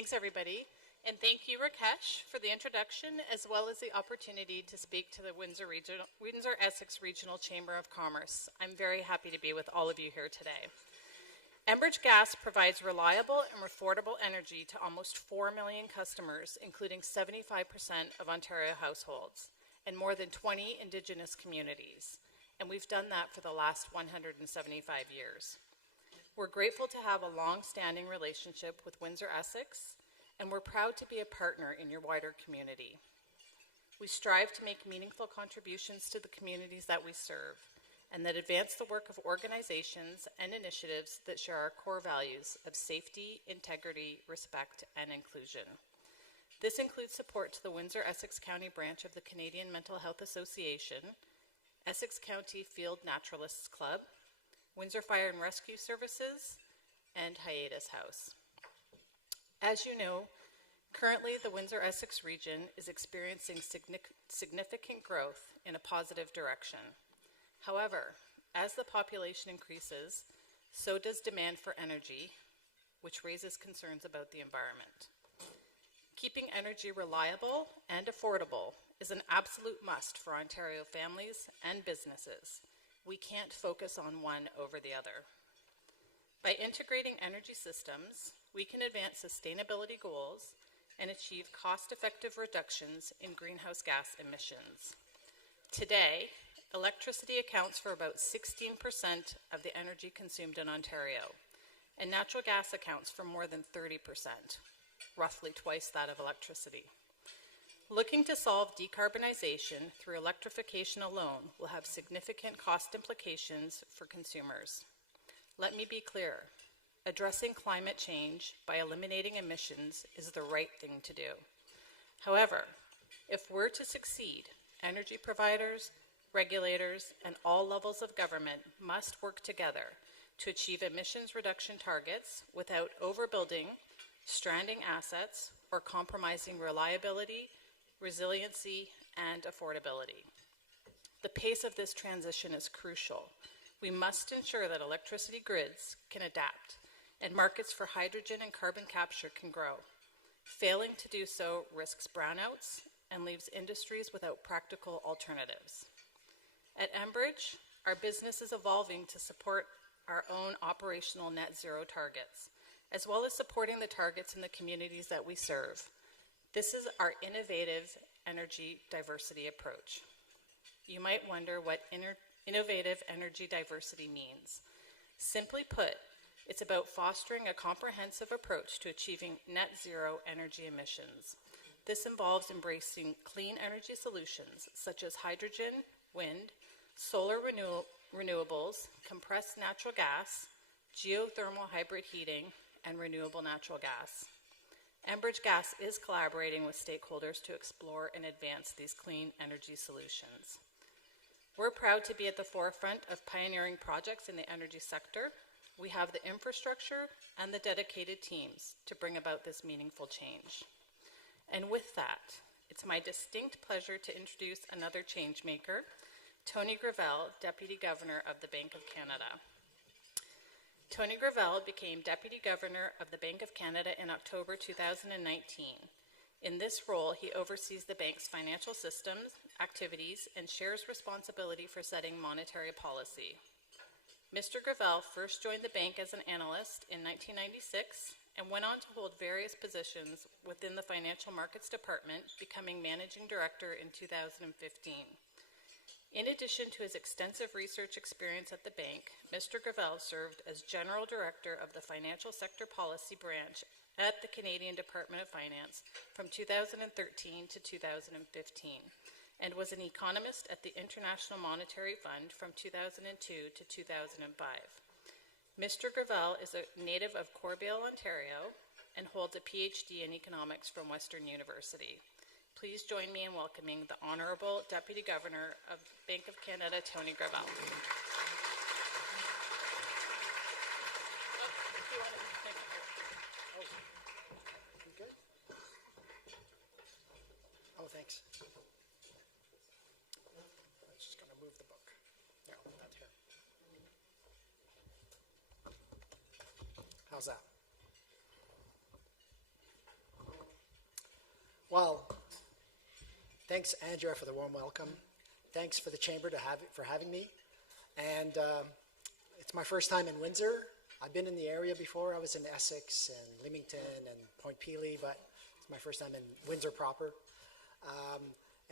Thanks, everybody. And thank you, Rakesh, for the introduction, as well as the opportunity to speak to the Windsor-Essex Regional Chamber of Commerce. I'm very happy to be with all of you here today. Enbridge Gas provides reliable and affordable energy to almost 4 million customers, including 75% of Ontario households, and more than 20 Indigenous communities. And we've done that for the last 175 years. We're grateful to have a long-standing relationship with Windsor-Essex, and we're proud to be a partner in your wider community. We strive to make meaningful contributions to the communities that we serve, and that advance the work of organizations and initiatives that share our core values of safety, integrity, respect, and inclusion. This includes support to the Windsor-Essex County branch of the Canadian Mental Health Association, Essex County Field Naturalists Club, Windsor Fire and Rescue Services, and Hiatus House. As you know, currently the Windsor-Essex region is experiencing significant growth in a positive direction. However, as the population increases, so does demand for energy, which raises concerns about the environment. Keeping energy reliable and affordable is an absolute must for Ontario families and businesses. We can't focus on one over the other. By integrating energy systems, we can advance sustainability goals and achieve cost-effective reductions in greenhouse gas emissions. Today, electricity accounts for about 16% of the energy consumed in Ontario, and natural gas accounts for more than 30%, roughly twice that of electricity. Looking to solve decarbonization through electrification alone will have significant cost implications for consumers. Let me be clear. Addressing climate change by eliminating emissions is the right thing to do. However, if we're to succeed, energy providers, regulators, and all levels of government must work together to achieve emissions reduction targets without overbuilding, stranding assets, or compromising reliability, resiliency, and affordability. The pace of this transition is crucial. We must ensure that electricity grids can adapt and markets for hydrogen and carbon capture can grow. Failing to do so risks brownouts and leaves industries without practical alternatives. At Enbridge, our business is evolving to support our own operational net zero targets, as well as supporting the targets in the communities that we serve. This is our innovative energy diversity approach. You might wonder what innovative energy diversity means. Simply put, it's about fostering a comprehensive approach to achieving net zero energy emissions. This involves embracing clean energy solutions such as hydrogen, wind, solar renewables, compressed natural gas, geothermal hybrid heating, and renewable natural gas. Enbridge Gas is collaborating with stakeholders to explore and advance these clean energy solutions. We're proud to be at the forefront of pioneering projects in the energy sector. We have the infrastructure and the dedicated teams to bring about this meaningful change. And with that, it's my distinct pleasure to introduce another change maker, Toni Gravelle, Deputy Governor of the Bank of Canada. Toni Gravelle became Deputy Governor of the Bank of Canada in October 2019. In this role, he oversees the bank's financial systems, activities, and shares responsibility for setting monetary policy. Mr. Gravelle first joined the bank as an analyst in 1996 and went on to hold various positions within the Financial Markets Department, becoming Managing Director in 2015. In addition to his extensive research experience at the bank, Mr. Gravelle served as General Director of the Financial Sector Policy Branch at the Canadian Department of Finance from 2013 to 2015, and was an economist at the International Monetary Fund from 2002 to 2005. Mr. Gravelle is a native of Corbeil, Ontario, and holds a PhD in economics from Western University. Please join me in welcoming the Honourable Deputy Governor of Bank of Canada, Toni Gravelle. Oh, thanks. I'm just going to move the book. No, not here. How's that? Thanks, Andrea, for the warm welcome. Thanks for the Chamber for having me. And it's my first time in Windsor. I've been in the area before. I was in Essex and Leamington and Point Pelee, but it's my first time in Windsor proper.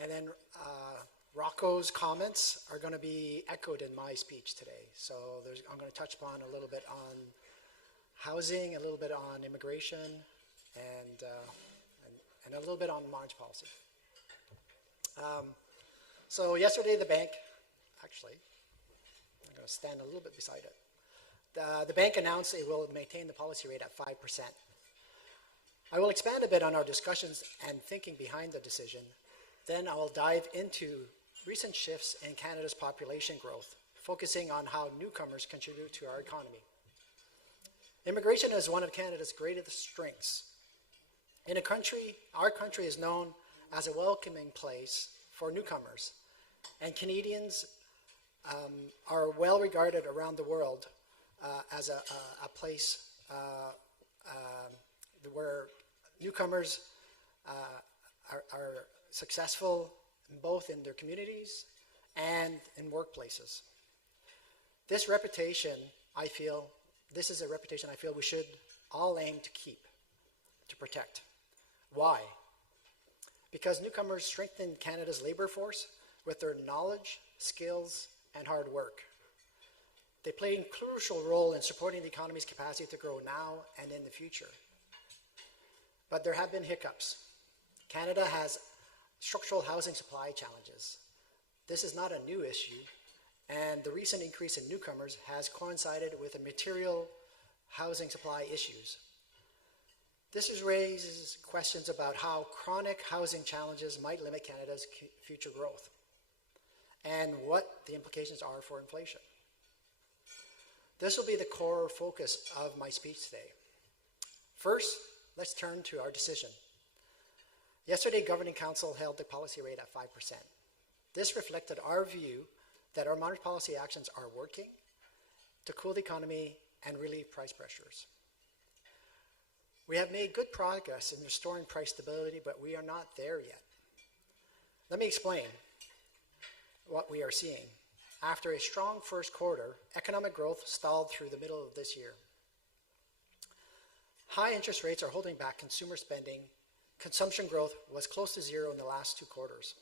And then Rocco's comments are going to be echoed in my speech today. So I'm going to touch upon a little bit on housing, a little bit on immigration, and a little bit on monetary policy. So yesterday the bank, actually, I'm going to stand a little bit beside it. The bank announced it will maintain the policy rate at 5%. I will expand a bit on our discussions and thinking behind the decision. Then I will dive into recent shifts in Canada's population growth, focusing on how newcomers contribute to our economy. Immigration is one of Canada's greatest strengths. Our country is known as a welcoming place for newcomers, and Canadians are well regarded around the world as a place where newcomers are successful both in their communities and in workplaces. This is a reputation I feel we should all aim to keep, to protect. Why? Because newcomers strengthen Canada's labor force with their knowledge, skills, and hard work. They play a crucial role in supporting the economy's capacity to grow now and in the future. But there have been hiccups. Canada has structural housing supply challenges. This is not a new issue, and the recent increase in newcomers has coincided with the material housing supply issues. This raises questions about how chronic housing challenges might limit Canada's future growth and what the implications are for inflation. This will be the core focus of my speech today. First, let's turn to our decision. Yesterday, Governing Council held the policy rate at 5%. This reflected our view that our monetary policy actions are working to cool the economy and relieve price pressures. We have made good progress in restoring price stability, but we are not there yet. Let me explain what we are seeing. After a strong first quarter, economic growth stalled through the middle of this year. High interest rates are holding back consumer spending. Consumption growth was close to zero in the last 2 quarters.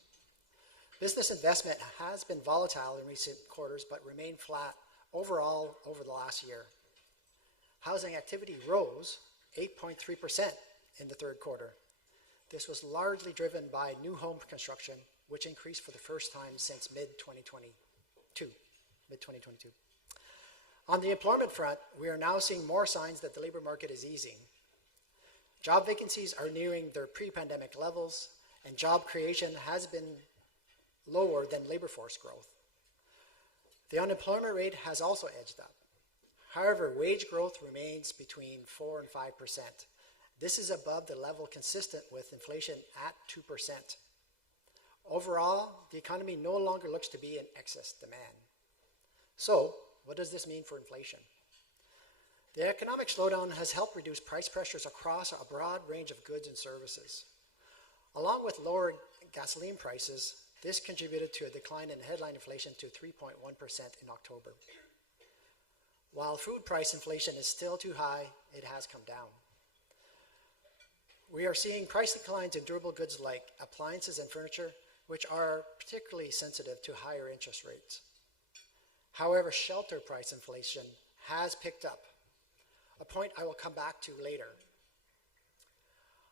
Business investment has been volatile in recent quarters, but remained flat overall over the last year. Housing activity rose 8.3% in the 3rd quarter. This was largely driven by new home construction, which increased for the first time since mid-2022. On the employment front, we are now seeing more signs that the labor market is easing. Job vacancies are nearing their pre-pandemic levels, and job creation has been lower than labor force growth. The unemployment rate has also edged up. However, wage growth remains between 4 and 5%. This is above the level consistent with inflation at 2%. Overall, the economy no longer looks to be in excess demand. So, what does this mean for inflation? The economic slowdown has helped reduce price pressures across a broad range of goods and services. Along with lower gasoline prices, this contributed to a decline in headline inflation to 3.1% in October. While food price inflation is still too high, it has come down. We are seeing price declines in durable goods like appliances and furniture, which are particularly sensitive to higher interest rates. However, shelter price inflation has picked up, a point I will come back to later.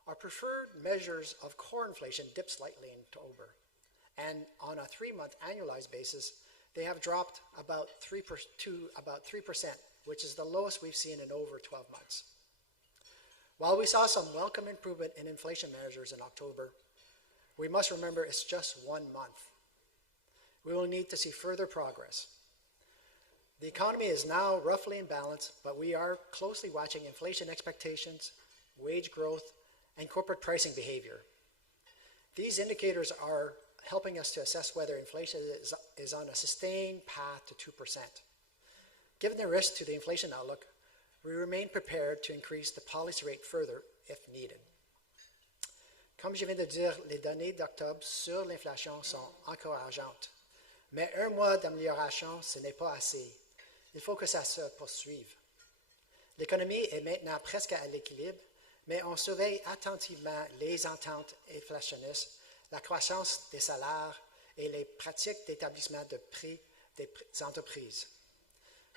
Our preferred measures of core inflation dipped slightly in October, and on a 3-month annualized basis, they have dropped about 3%, which is the lowest we've seen in over 12 months. While we saw some welcome improvement in inflation measures in October, we must remember it's just 1 month. We will need to see further progress. The economy is now roughly in balance, but we are closely watching inflation expectations, wage growth, and corporate pricing behavior. These indicators are helping us to assess whether inflation is on a sustained path to 2%. Given the risk to the inflation outlook, we remain prepared to increase the policy rate further if needed. Comme je viens de dire, les données d'octobre sur l'inflation sont encourageantes. Mais un mois d'amélioration, ce n'est pas assez. Il faut que ça se poursuive. L'économie est maintenant presque à l'équilibre, mais on surveille attentivement les ententes inflationnistes, la croissance des salaires et les pratiques d'établissement de prix des entreprises.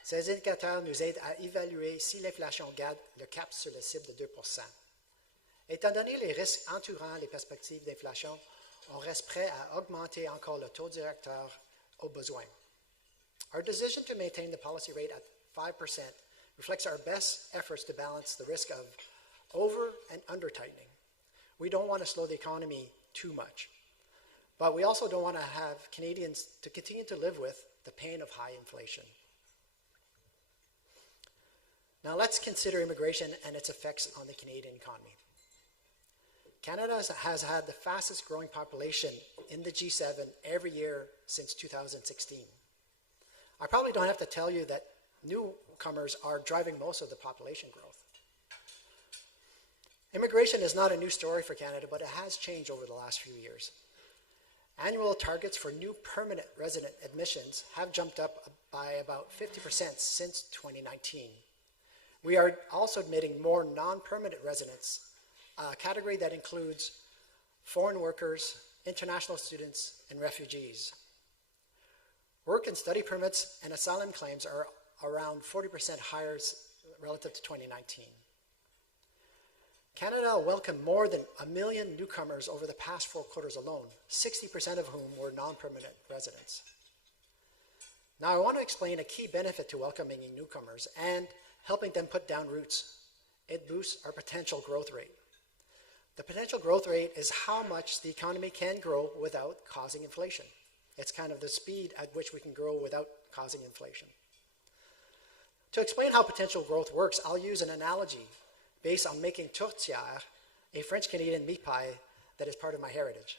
Ces indicateurs nous aident à évaluer si l'inflation garde le cap sur la cible de 2 %. Étant donné les risques entourant les perspectives d'inflation, on reste prêt à augmenter encore le taux directeur au besoin. Our decision to maintain the policy rate at 5% reflects our best efforts to balance the risk of over and under tightening. We don't want to slow the economy too much, but we also don't want to have Canadians to continue to live with the pain of high inflation. Now let's consider immigration and its effects on the Canadian economy. Canada has had the fastest growing population in the G7 every year since 2016. I probably don't have to tell you that newcomers are driving most of the population growth. Immigration is not a new story for Canada, but it has changed over the last few years. Annual targets for new permanent resident admissions have jumped up by about 50% since 2019. We are also admitting more non-permanent residents, a category that includes foreign workers, international students, and refugees. Work and study permits and asylum claims are around 40% higher relative to 2019. Canada welcomed more than 1 million newcomers over the past 4 quarters alone, 60% of whom were non-permanent residents. Now I want to explain a key benefit to welcoming newcomers and helping them put down roots. It boosts our potential growth rate. The potential growth rate is how much the economy can grow without causing inflation. It's kind of the speed at which we can grow without causing inflation. To explain how potential growth works, I'll use an analogy based on making tourtière, a French-Canadian meat pie that is part of my heritage.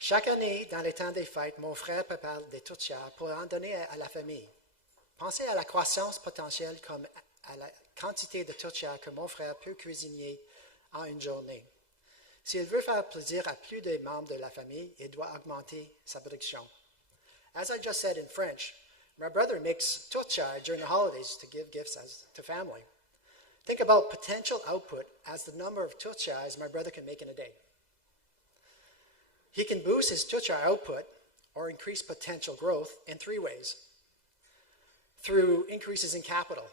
Chaque année, dans les temps des fêtes, mon frère prépare des tourtières pour en donner à la famille. Pensez à la croissance potentielle comme à la quantité de tourtières que mon frère peut cuisiner en une journée. S'il veut faire plaisir à plus de membres de la famille, il doit augmenter sa production. As I just said in French, my brother makes tourtières during the holidays to give gifts to family. Think about potential output as the number of tourtières my brother can make in a day. He can boost his tourtière output or increase potential growth in 3 ways. Through increases in capital.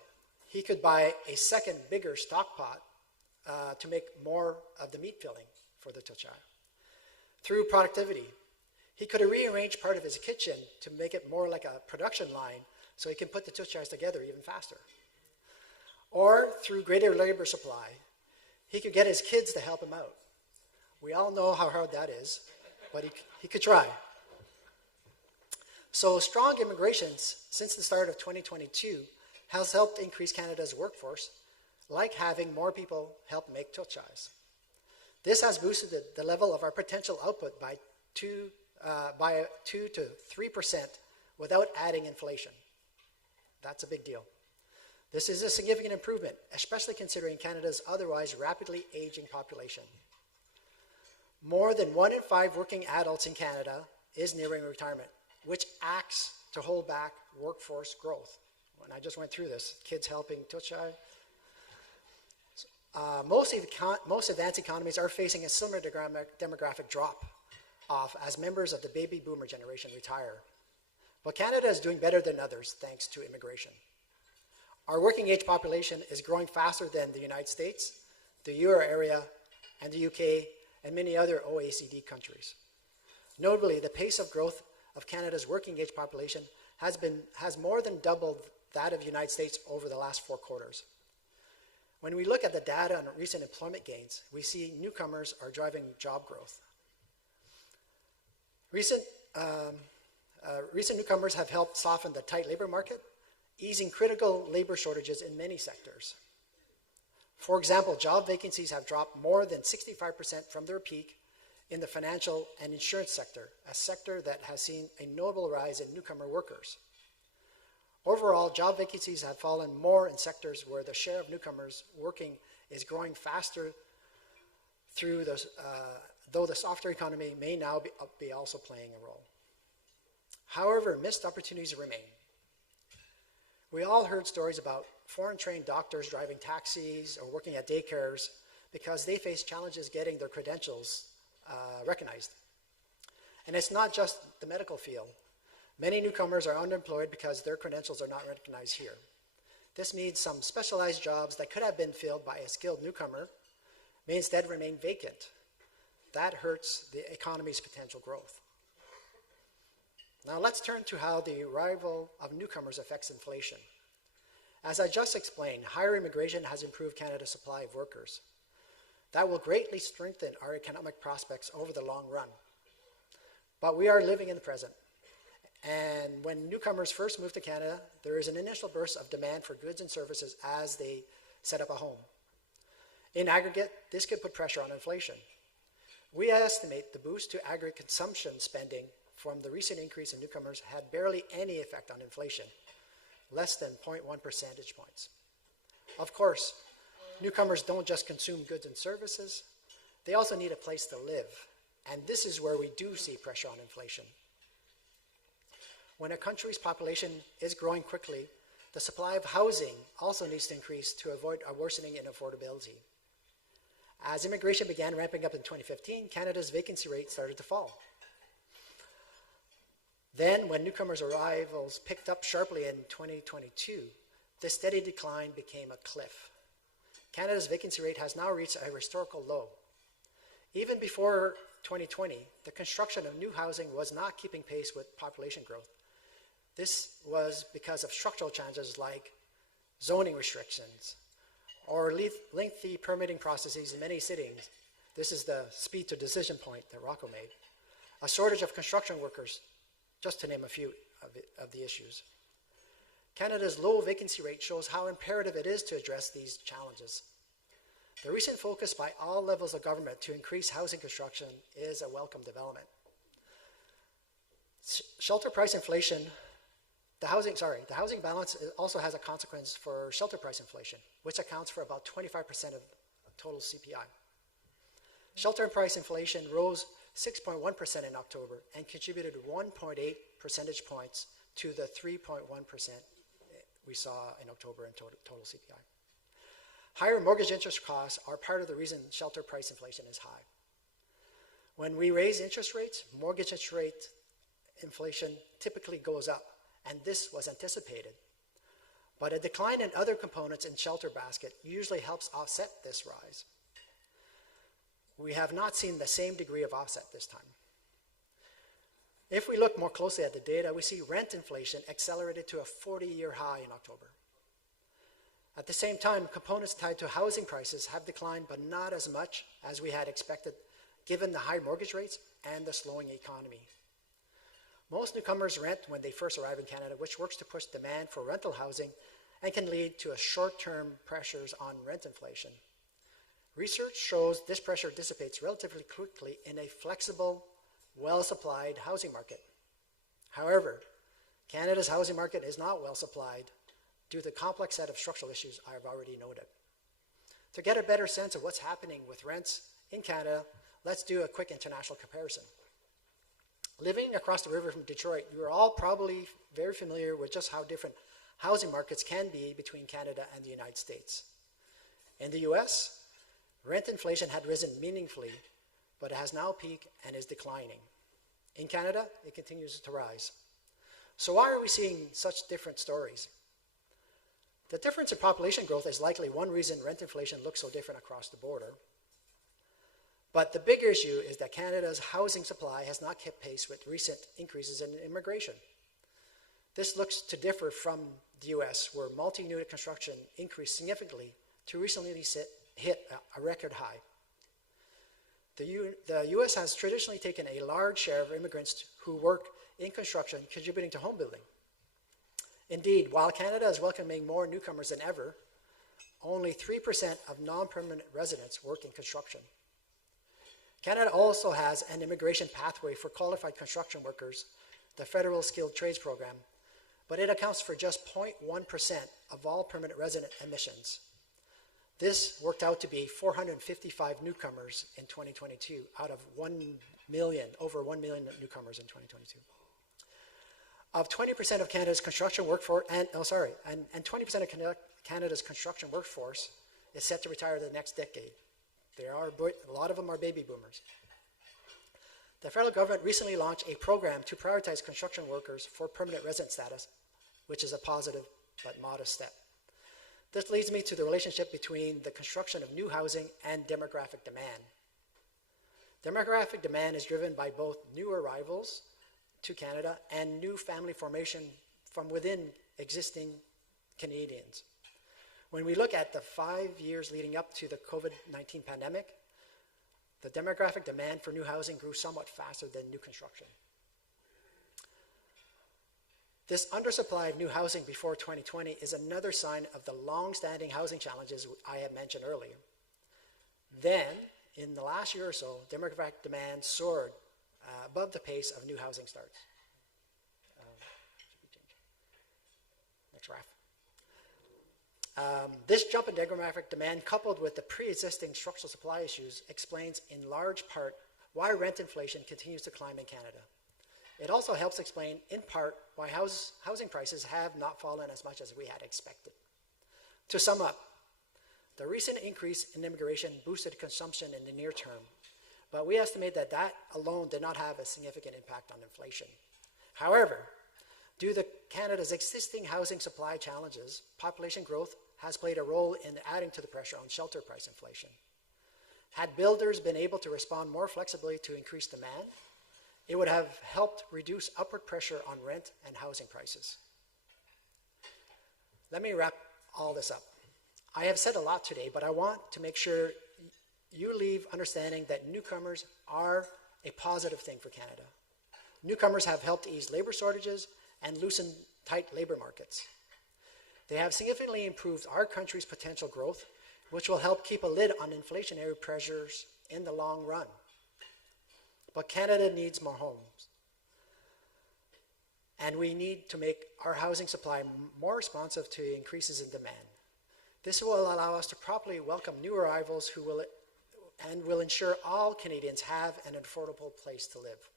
He could buy a second bigger stock pot to make more of the meat filling for the tourtière. Through productivity, he could rearrange part of his kitchen to make it more like a production line so he can put the tourtières together even faster. Or through greater labor supply, he could get his kids to help him out. We all know how hard that is, but he could try. So strong immigration since the start of 2022 has helped increase Canada's workforce, like having more people help make tourtières. This has boosted the level of our potential output by 2 to 3% without adding inflation. That's a big deal. This is a significant improvement, especially considering Canada's otherwise rapidly aging population. More than 1 in 5 working adults in Canada is nearing retirement, which acts to hold back workforce growth. When I just went through this, kids helping tourtière. Most advanced economies are facing a similar demographic drop off as members of the baby boomer generation retire. But Canada is doing better than others thanks to immigration. Our working age population is growing faster than the United States, the Euro area, and the UK, and many other OECD countries. Notably, the pace of growth of Canada's working age population has more than doubled that of the United States over the last 4 quarters. When we look at the data on recent employment gains, we see newcomers are driving job growth. Recent newcomers have helped soften the tight labor market, easing critical labor shortages in many sectors. For example, job vacancies have dropped more than 65% from their peak in the financial and insurance sector, a sector that has seen a notable rise in newcomer workers. Overall, job vacancies have fallen more in sectors where the share of newcomers working is growing faster though the softer economy may now be also playing a role. However, missed opportunities remain. We all heard stories about foreign-trained doctors driving taxis or working at daycares because they face challenges getting their credentials recognized. And it's not just the medical field. Many newcomers are unemployed because their credentials are not recognized here. This means some specialized jobs that could have been filled by a skilled newcomer may instead remain vacant. That hurts the economy's potential growth. Now let's turn to how the arrival of newcomers affects inflation. As I just explained, higher immigration has improved Canada's supply of workers. That will greatly strengthen our economic prospects over the long run. But we are living in the present. And when newcomers first move to Canada, there is an initial burst of demand for goods and services as they set up a home. In aggregate, this could put pressure on inflation. We estimate the boost to aggregate consumption spending from the recent increase in newcomers had barely any effect on inflation, less than 0.1 percentage points. Of course, newcomers don't just consume goods and services, they also need a place to live, and this is where we do see pressure on inflation. When a country's population is growing quickly, the supply of housing also needs to increase to avoid a worsening in affordability. As immigration began ramping up in 2015, Canada's vacancy rate started to fall. Then, when newcomers' arrivals picked up sharply in 2022, this steady decline became a cliff. Canada's vacancy rate has now reached a historical low. Even before 2020, the construction of new housing was not keeping pace with population growth. This was because of structural challenges like zoning restrictions or lengthy permitting processes in many cities. This is the speed to decision point that Rocco made. A shortage of construction workers, just to name a few of the issues. Canada's low vacancy rate shows how imperative it is to address these challenges. The recent focus by all levels of government to increase housing construction is a welcome development. Shelter price inflation, the housing balance also has a consequence for shelter price inflation, which accounts for about 25% of total CPI. Shelter price inflation rose 6.1% in October and contributed 1.8 percentage points to the 3.1% we saw in October in total CPI. Higher mortgage interest costs are part of the reason shelter price inflation is high. When we raise interest rates, mortgage interest rate inflation typically goes up, and this was anticipated. But a decline in other components in shelter basket usually helps offset this rise. We have not seen the same degree of offset this time. If we look more closely at the data, we see rent inflation accelerated to a 40-year high in October. At the same time, components tied to housing prices have declined, but not as much as we had expected, given the high mortgage rates and the slowing economy. Most newcomers rent when they first arrive in Canada, which works to push demand for rental housing and can lead to a short-term pressures on rent inflation. Research shows this pressure dissipates relatively quickly in a flexible, well-supplied housing market. However, Canada's housing market is not well supplied due to the complex set of structural issues I have already noted. To get a better sense of what's happening with rents in Canada, let's do a quick international comparison. Living across the river from Detroit, you are all probably very familiar with just how different housing markets can be between Canada and the United States. In the US, rent inflation had risen meaningfully, but it has now peaked and is declining. In Canada, it continues to rise. So why are we seeing such different stories? The difference in population growth is likely one reason rent inflation looks so different across the border. But the bigger issue is that Canada's housing supply has not kept pace with recent increases in immigration. This looks to differ from the US, where multi-unit construction increased significantly to recently hit a record high. The US has traditionally taken a large share of immigrants who work in construction, contributing to home building. Indeed, while Canada is welcoming more newcomers than ever, only 3% of non-permanent residents work in construction. Canada also has an immigration pathway for qualified construction workers, the Federal Skilled Trades Program, but it accounts for just 0.1% of all permanent resident admissions. This worked out to be 455 newcomers in 2022 out of 1 million, over 1 million newcomers in 2022. Of 20% of Canada's construction workforce, and 20% of Canada's construction workforce is set to retire the next decade. A lot of them are baby boomers. The federal government recently launched a program to prioritize construction workers for permanent resident status, which is a positive but modest step. This leads me to the relationship between the construction of new housing and demographic demand. Demographic demand is driven by both new arrivals to Canada and new family formation from within existing Canadians. When we look at the 5 years leading up to the COVID-19 pandemic, the demographic demand for new housing grew somewhat faster than new construction. This undersupply of new housing before 2020 is another sign of the long-standing housing challenges I had mentioned earlier. Then, in the last year or so, demographic demand soared above the pace of new housing starts. Next graph. This jump in demographic demand, coupled with the pre-existing structural supply issues, explains in large part why rent inflation continues to climb in Canada. It also helps explain, in part, why housing prices have not fallen as much as we had expected. To sum up, the recent increase in immigration boosted consumption in the near term, but we estimate that that alone did not have a significant impact on inflation. However, due to Canada's existing housing supply challenges, population growth has played a role in adding to the pressure on shelter price inflation. Had builders been able to respond more flexibly to increased demand, it would have helped reduce upward pressure on rent and housing prices. Let me wrap all this up. I have said a lot today, but I want to make sure you leave understanding that newcomers are a positive thing for Canada. Newcomers have helped ease labor shortages and loosen tight labor markets. They have significantly improved our country's potential growth, which will help keep a lid on inflationary pressures in the long run. But Canada needs more homes. And we need to make our housing supply more responsive to increases in demand. This will allow us to properly welcome new arrivals who will ensure all Canadians have an affordable place to live.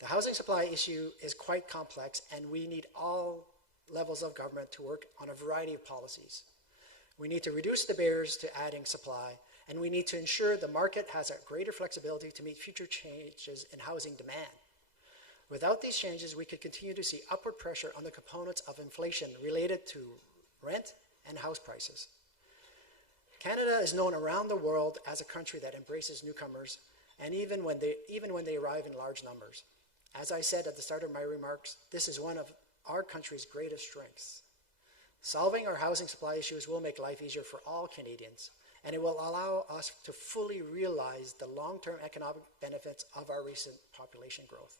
The housing supply issue is quite complex, and we need all levels of government to work on a variety of policies. We need to reduce the barriers to adding supply, and we need to ensure the market has a greater flexibility to meet future changes in housing demand. Without these changes, we could continue to see upward pressure on the components of inflation related to rent and house prices. Canada is known around the world as a country that embraces newcomers, and even when they arrive in large numbers. As I said at the start of my remarks, this is one of our country's greatest strengths. Solving our housing supply issues will make life easier for all Canadians, and it will allow us to fully realize the long-term economic benefits of our recent population growth.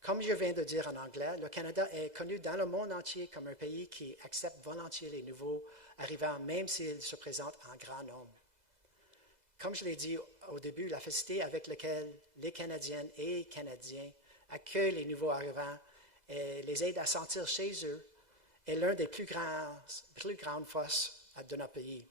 Comme je viens de dire en anglais, le Canada est connu dans le monde entier comme un pays qui accepte volontiers les nouveaux arrivants, même s'ils se présentent en grand nombre. Comme je l'ai dit au début, la facilité avec laquelle les Canadiennes et Canadiens accueillent les nouveaux arrivants et les aident à sentir chez eux est l'un des plus grandes forces de notre pays.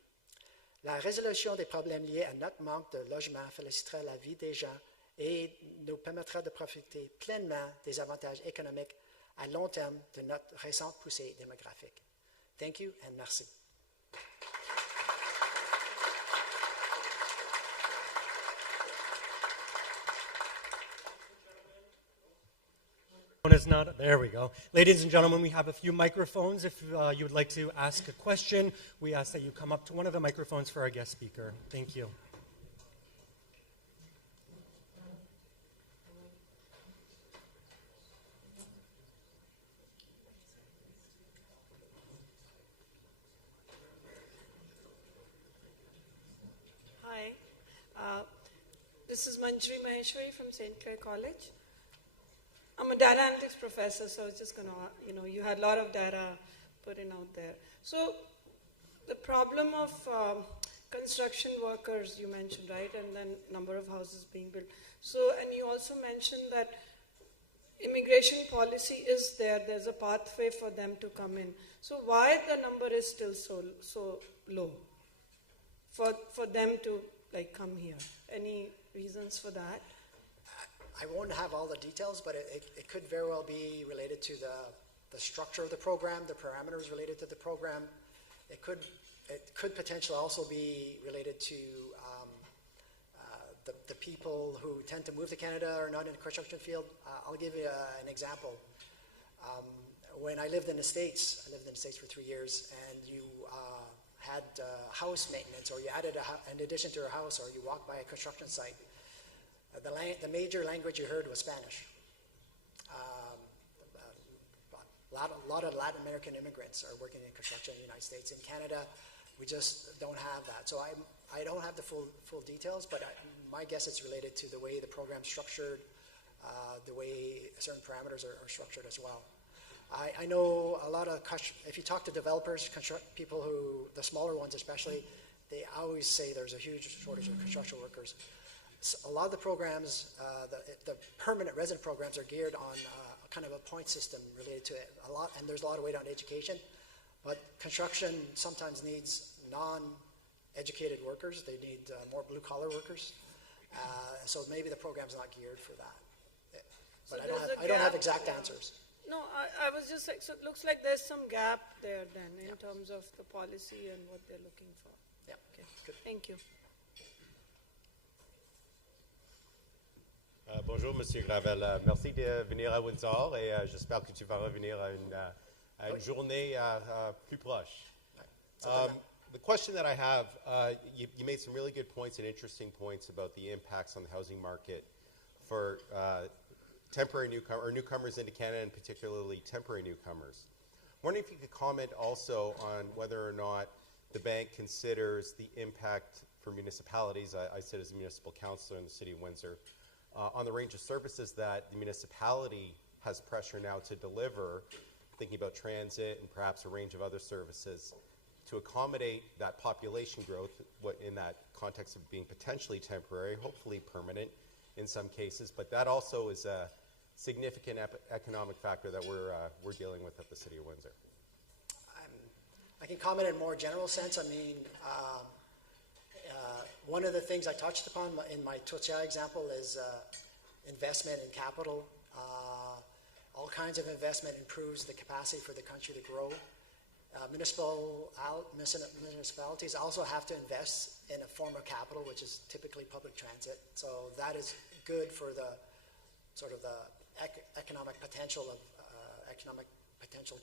La résolution des problèmes liés à notre manque de logement facilitera la vie des gens et nous permettra de profiter pleinement des avantages économiques à long terme de notre récente poussée démographique. Thank you and merci. Is not, there we go. Ladies and gentlemen, we have a few microphones. If you would like to ask a question, we ask that you come up to one of the microphones for our guest speaker. Thank you. Hi, this is Manjri Maheshwari from St. Clair College. I'm a data analytics professor, so I was just going to, you had a lot of data put in out there. So the problem of construction workers, you mentioned, right? And then number of houses being built. So, and you also mentioned that immigration policy is there. There's a pathway for them to come in. So why the number is still so low? for them to like come here? Any reasons for that? I won't have all the details, but it could very well be related to the structure of the program, the parameters related to the program. It could potentially also be related to the people who tend to move to Canada are not in the construction field. I'll give you an example. When I lived in the States for 3 years, and you had house maintenance, or you added an addition to your house, or you walked by a construction site, the major language you heard was Spanish. A lot of Latin American immigrants are working in construction in the United States. In Canada, we just don't have that. So I don't have the full details, but my guess it's related to the way the program's structured, the way certain parameters are structured as well. I know a lot of, if you talk to developers, people who, the smaller ones especially, they always say there's a huge shortage of construction workers. So a lot of the programs, the permanent resident programs are geared on kind of a point system related to it a lot, and there's a lot of weight on education. But construction sometimes needs non-educated workers. They need more blue-collar workers. So maybe the program's not geared for that. But So I don't have exact answers. No, I was just like, so it looks like there's some gap there then in terms of the policy and what they're looking for. Yeah. Okay, Good. thank you. Bonjour, Monsieur Gravelle. Merci de venir à Windsor et j'espère que tu vas revenir à une journée plus proche. The question that I have, you made some really good points and interesting points about the impacts on the housing market for temporary newcomers into Canada, and particularly temporary newcomers. I'm wondering if you could comment also on whether or not the bank considers the impact for municipalities. I sit as a municipal councillor in the city of Windsor, on the range of services that the municipality has pressure now to deliver, thinking about transit and perhaps a range of other services, to accommodate that population growth in that context of being potentially temporary, hopefully permanent in some cases, but that also is a significant economic factor that we're dealing with at the City of Windsor. I can comment in a more general sense. I mean, one of the things I touched upon in my Totia example is investment in capital. All kinds of investment improves the capacity for the country to grow. Municipalities also have to invest in a form of capital, which is typically public transit. So that is good for the sort of the economic potential of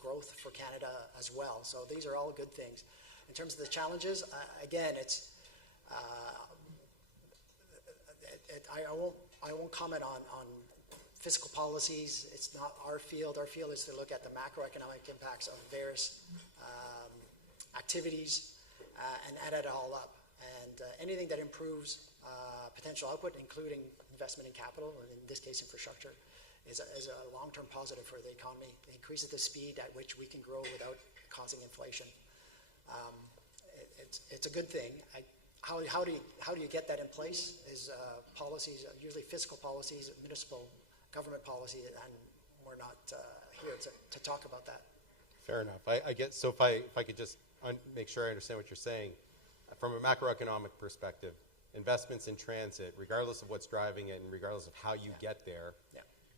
growth for Canada as well. So these are all good things. In terms of the challenges, again, it's I won't comment on fiscal policies. It's not our field. Our field is to look at the macroeconomic impacts of various activities and add it all up. And anything that improves potential output, including investment in capital, and in this case infrastructure, is a long-term positive for the economy. It increases the speed at which we can grow without causing inflation. It's a good thing. How do you get that in place is policies, usually fiscal policies, municipal government policy, and we're not here to talk about that. Fair enough. I get, so if I could just make sure I understand what you're saying, from a macroeconomic perspective, investments in transit, regardless of what's driving it and regardless of how you get there,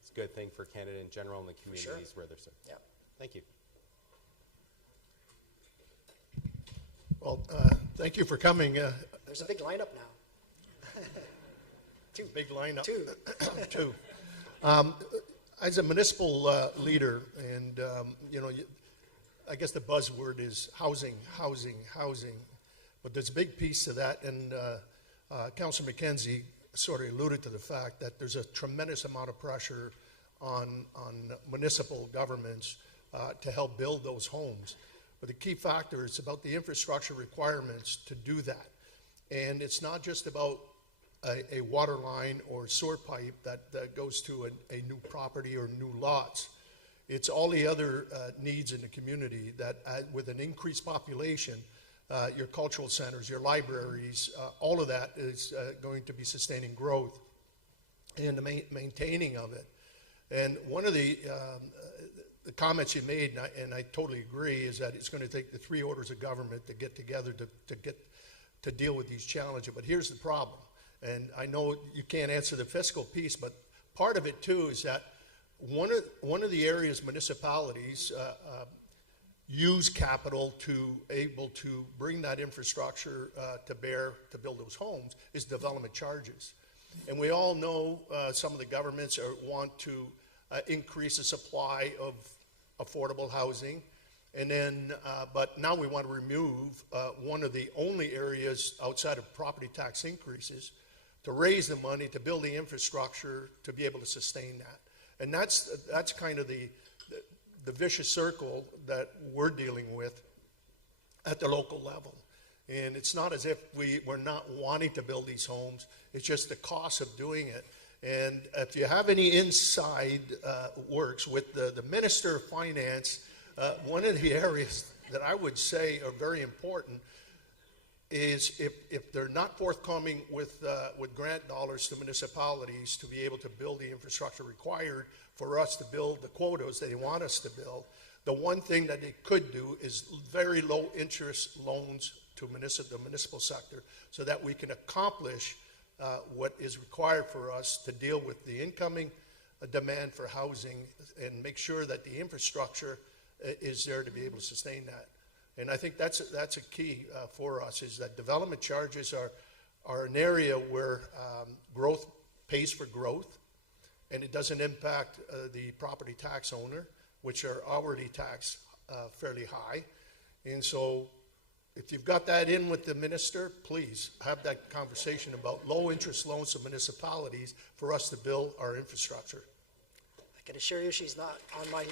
it's a good thing for Canada in general and the communities where they're served. Yeah. Thank you. Well, thank you for coming. There's a big lineup now. Big lineup. Two. As a municipal leader, and I guess the buzzword is housing, but there's a big piece to that, and Councillor McKenzie sort of alluded to the fact that there's a tremendous amount of pressure on municipal governments to help build those homes. But the key factor is about the infrastructure requirements to do that. And it's not just about a water line or sewer pipe that goes to a new property or new lots. It's all the other needs in the community that with an increased population, your cultural centers, your libraries, all of that is going to be sustaining growth and the maintaining of it. And one of the comments you made, and I totally agree, is that it's going to take the three orders of government to get together to to deal with these challenges. But here's the problem, and I know you can't answer the fiscal piece, but part of it too is that one of the areas municipalities use capital to able to bring that infrastructure to bear to build those homes is development charges. And we all know some of the governments want to increase the supply of affordable housing. And then, but now we want to remove one of the only areas outside of property tax increases to raise the money to build the infrastructure to be able to sustain that. And that's kind of the vicious circle that we're dealing with at the local level. And it's not as if we're not wanting to build these homes, it's just the cost of doing it. And if you have any inside works with the Minister of Finance, one of the areas that I would say are very important is if they're not forthcoming with grant dollars to municipalities to be able to build the infrastructure required for us to build the quotas that they want us to build, the one thing that they could do is very low interest loans to the municipal sector so that we can accomplish what is required for us to deal with the incoming demand for housing and make sure that the infrastructure is there to be able to sustain that. And I think that's a key for us, is that development charges are an area where growth pays for growth, and it doesn't impact the property tax owner, which are already taxed fairly high. And so if you've got that in with the minister, please have that conversation about low interest loans to municipalities for us to build our infrastructure. I can assure you she's not on my...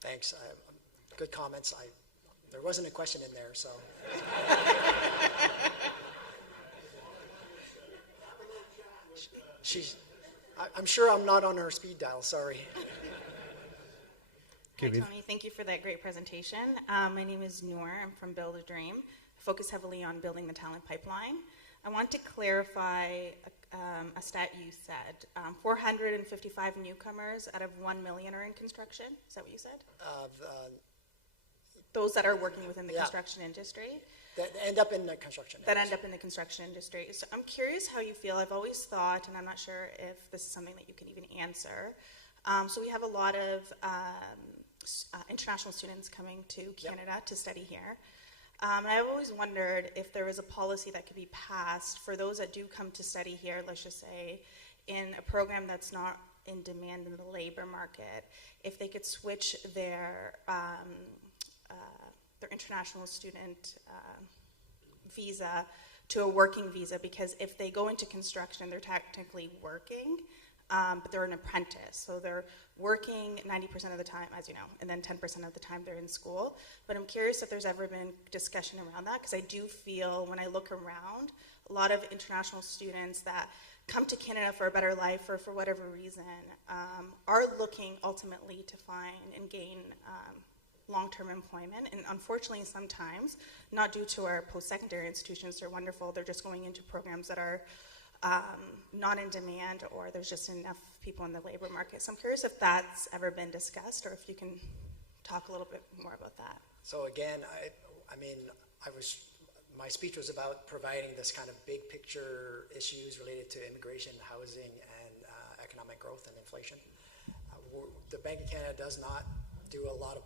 Thanks. Good comments. There wasn't a question in there, so. I'm sure I'm not on her speed dial, sorry. Hi, Tony. Thank you for that great presentation. My name is Noor. I'm from Build a Dream. I focus heavily on building the talent pipeline. I want to clarify a stat you said. 455 newcomers out of 1 million are in construction. Is that what you said? Those that are working within the construction industry. That end up in the construction industry. That end up in the construction industry. So I'm curious how you feel. I've always thought, and I'm not sure if this is something that you can even answer. So we have a lot of international students coming to Canada to study here. And I've always wondered if there was a policy that could be passed for those that do come to study here, let's just say, in a program that's not in demand in the labor market, if they could switch their international student visa to a working visa, because if they go into construction, they're technically working, but they're an apprentice. So they're working 90% of the time, as you know, and then 10% of the time they're in school. But I'm curious if there's ever been discussion around that, because I do feel when I look around, a lot of international students that come to Canada for a better life or for whatever reason are looking ultimately to find and gain long-term employment. And unfortunately, sometimes, not due to our post-secondary institutions, they're wonderful, they're just going into programs that are not in demand, or there's just enough people in the labor market. So I'm curious if that's ever been discussed, or if you can talk a little bit more about that. So again, my speech was about providing this kind of big picture issues related to immigration, housing, and economic growth and inflation. The Bank of Canada does not do a lot of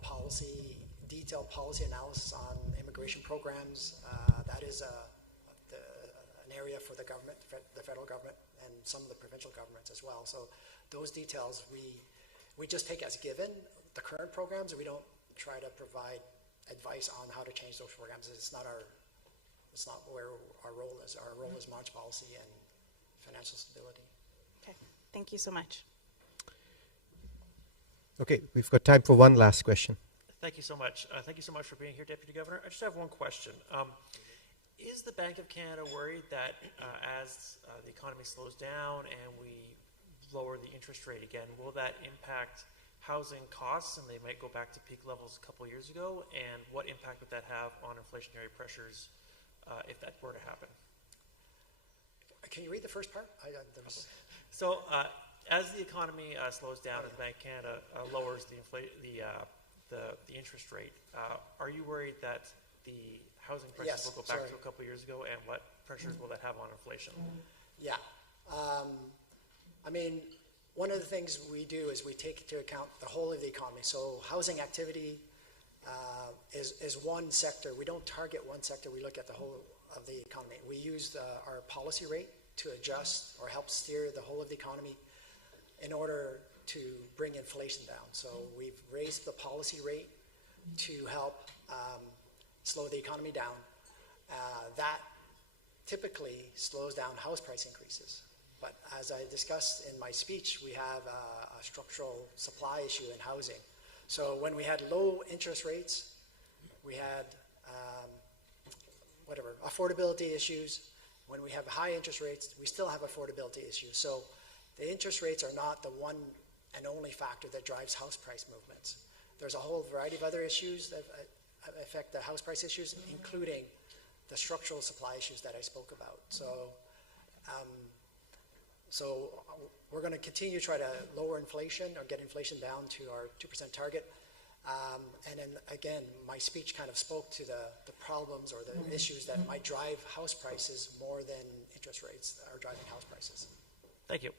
detailed policy analysis on immigration programs. That is an area for the government, the federal government, and some of the provincial governments as well. So those details we just take as given. The current programs, we don't try to provide advice on how to change those programs. It's not where our role is. Our role is monetary policy and financial stability. Okay, thank you so much. Okay, we've got time for one last question. Thank you so much. Thank you so much for being here, Deputy Governor. I just have one question. Is the Bank of Canada worried that as the economy slows down and we lower the interest rate again, will that impact housing costs and they might go back to peak levels a couple years ago? And what impact would that have on inflationary pressures if that were to happen? Can you read the first part? So as the economy slows down and the Bank of Canada lowers the the interest rate, are you worried that the housing prices Yes, will go back sorry. to a couple of years ago, and what pressures will that have on inflation? Yeah. I mean, one of the things we do is we take into account the whole of the economy. So housing activity is one sector. We don't target one sector. We look at the whole of the economy. We use our policy rate to adjust or help steer the whole of the economy in order to bring inflation down. So we've raised the policy rate to help slow the economy down. That typically slows down house price increases. But as I discussed in my speech, we have a structural supply issue in housing. So when we had low interest rates, we had affordability issues. When we have high interest rates, we still have affordability issues. So the interest rates are not the one and only factor that drives house price movements. There's a whole variety of other issues that affect the house price issues, including the structural supply issues that I spoke about. So we're going to continue to try to lower inflation or get inflation down to our 2% target. And then again, my speech kind of spoke to the problems or the issues that might drive house prices more than interest rates are driving house prices. Thank you.